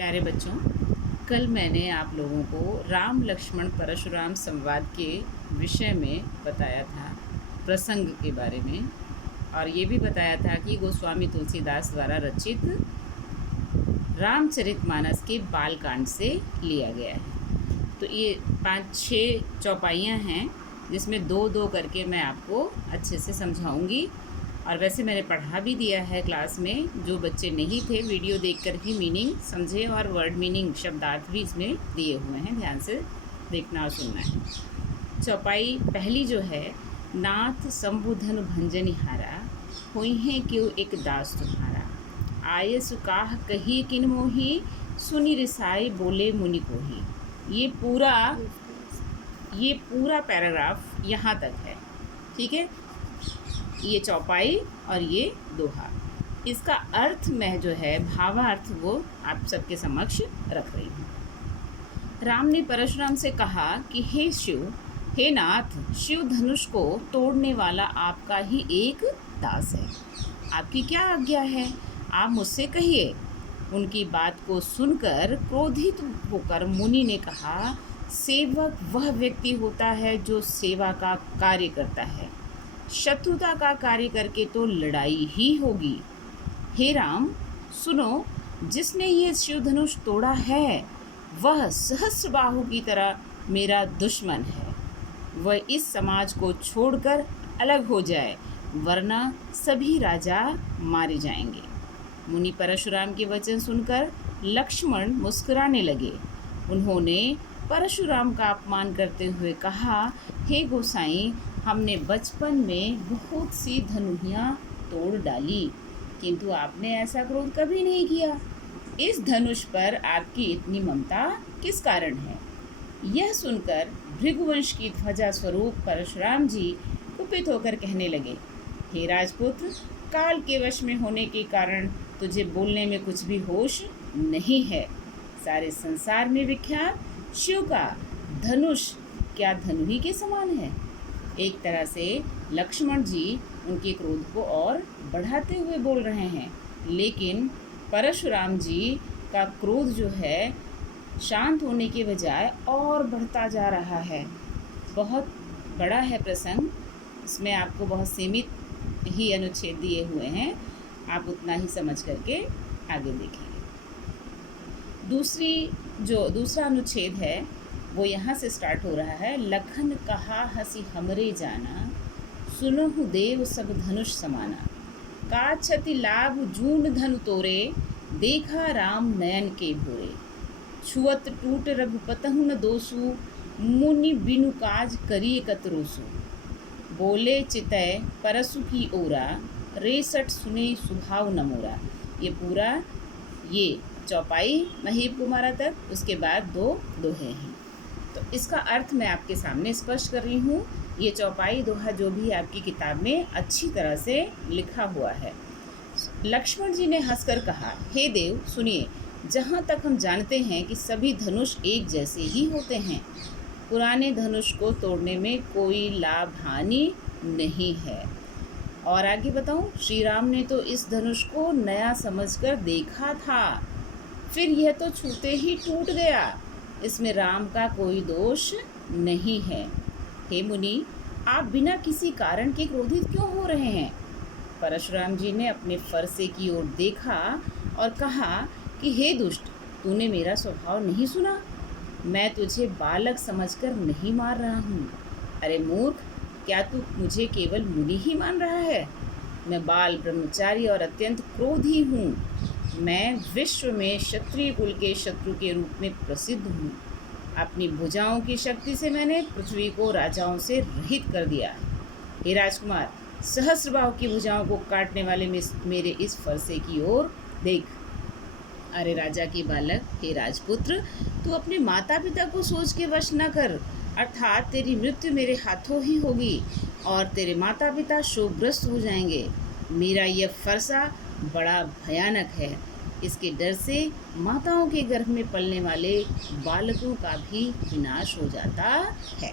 प्यारे बच्चों, कल मैंने आप लोगों को राम लक्ष्मण परशुराम संवाद के विषय में बताया था, प्रसंग के बारे में, और ये भी बताया था कि गोस्वामी तुलसीदास द्वारा रचित रामचरितमानस के बालकांड से लिया गया है। तो ये 5-6 चौपाइयाँ हैं जिसमें दो दो करके मैं आपको अच्छे से समझाऊंगी। और वैसे मैंने पढ़ा भी दिया है क्लास में, जो बच्चे नहीं थे वीडियो देखकर ही मीनिंग समझे, और वर्ड मीनिंग शब्दार्थ भी इसमें दिए हुए हैं, ध्यान से देखना और सुनना है। चौपाई पहली जो है, नाथ संबुधन भंजनिहारा, हुई हैं क्यों एक दास तुम्हारा, आय सुकाह कही किन मोही, सुनी रिसाई बोले मुनि कोही। ये पूरा पैराग्राफ यहाँ तक है, ठीक है। ये चौपाई और ये दोहा, इसका अर्थ मैं जो है भावार्थ वो आप सबके समक्ष रख रही हूँ। राम ने परशुराम से कहा कि हे शिव, हे नाथ, शिव धनुष को तोड़ने वाला आपका ही एक दास है, आपकी क्या आज्ञा है, आप मुझसे कहिए। उनकी बात को सुनकर क्रोधित होकर मुनि ने कहा, सेवक वह व्यक्ति होता है जो सेवा का कार्य करता है, शत्रुता का कार्य करके तो लड़ाई ही होगी। हे राम सुनो, जिसने ये शिव धनुष तोड़ा है वह सहस्रबाहु की तरह मेरा दुश्मन है। वह इस समाज को छोड़कर अलग हो जाए, वरना सभी राजा मारे जाएंगे। मुनि परशुराम के वचन सुनकर लक्ष्मण मुस्कुराने लगे। उन्होंने परशुराम का अपमान करते हुए कहा, हे गोसाई, हमने बचपन में बहुत सी धनुहियाँ तोड़ डाली, किंतु आपने ऐसा क्रोध कभी नहीं किया। इस धनुष पर आपकी इतनी ममता किस कारण है? यह सुनकर भृगुवंश की ध्वजा स्वरूप परशुराम जी कुपित होकर कहने लगे, हे राजपुत्र, काल के वश में होने के कारण तुझे बोलने में कुछ भी होश नहीं है। सारे संसार में विख्यात शिव का धनुष क्या धनुही के समान है? एक तरह से लक्ष्मण जी उनके क्रोध को और बढ़ाते हुए बोल रहे हैं, लेकिन परशुराम जी का क्रोध जो है शांत होने के बजाय और बढ़ता जा रहा है। बहुत बड़ा है प्रसंग, इसमें आपको बहुत सीमित ही अनुच्छेद दिए हुए हैं, आप उतना ही समझ करके आगे देखेंगे। दूसरा अनुच्छेद है वो यहाँ से स्टार्ट हो रहा है। लखन कहा हसी हमरे जाना, सुनहु देव सब धनुष समाना, का क्षति लाभ जून धनु तोरे, देखा राम नयन के भोरे, छुअत टूट रघुपतहु न दोसु, मुनि बिनु काज करिए कतरोसु, बोले चितय परसु की ओरा, रेसठ सुने सुभाव न मोरा। ये पूरा ये चौपाई महीप कुमारा तक, उसके बाद दो दोहे हैं। तो इसका अर्थ मैं आपके सामने स्पष्ट कर रही हूँ। ये चौपाई दोहा जो भी आपकी किताब में अच्छी तरह से लिखा हुआ है। लक्ष्मण जी ने हंसकर कहा, हे देव सुनिए, जहाँ तक हम जानते हैं कि सभी धनुष एक जैसे ही होते हैं, पुराने धनुष को तोड़ने में कोई लाभ हानि नहीं है। और आगे बताऊं, श्री राम ने तो इस धनुष को नया समझकर देखा था, फिर यह तो छूते ही टूट गया, इसमें राम का कोई दोष नहीं है। हे मुनि, आप बिना किसी कारण के क्रोधित क्यों हो रहे हैं? परशुराम जी ने अपने फरसे की ओर देखा और कहा कि हे दुष्ट, तूने मेरा स्वभाव नहीं सुना? मैं तुझे बालक समझकर नहीं मार रहा हूँ। अरे मूर्ख, क्या तू मुझे केवल मुनि ही मान रहा है? मैं बाल ब्रह्मचारी और अत्यंत क्रोधी हूँ। मैं विश्व में क्षत्रिय कुल के शत्रु के रूप में प्रसिद्ध हूँ। अपनी भुजाओं की शक्ति से मैंने पृथ्वी को राजाओं से रहित कर दिया। हे राजकुमार, सहस्रबाहु की भुजाओं को काटने वाले मेरे इस फरसे की ओर देख। अरे राजा की बालक, हे राजपुत्र, तू अपने माता पिता को सोच के वश न कर, अर्थात तेरी मृत्यु मेरे हाथों ही होगी और तेरे माता पिता शोकग्रस्त हो जाएंगे। मेरा यह फरसा बड़ा भयानक है, इसके डर से माताओं के गर्भ में पलने वाले बालकों का भी विनाश हो जाता है।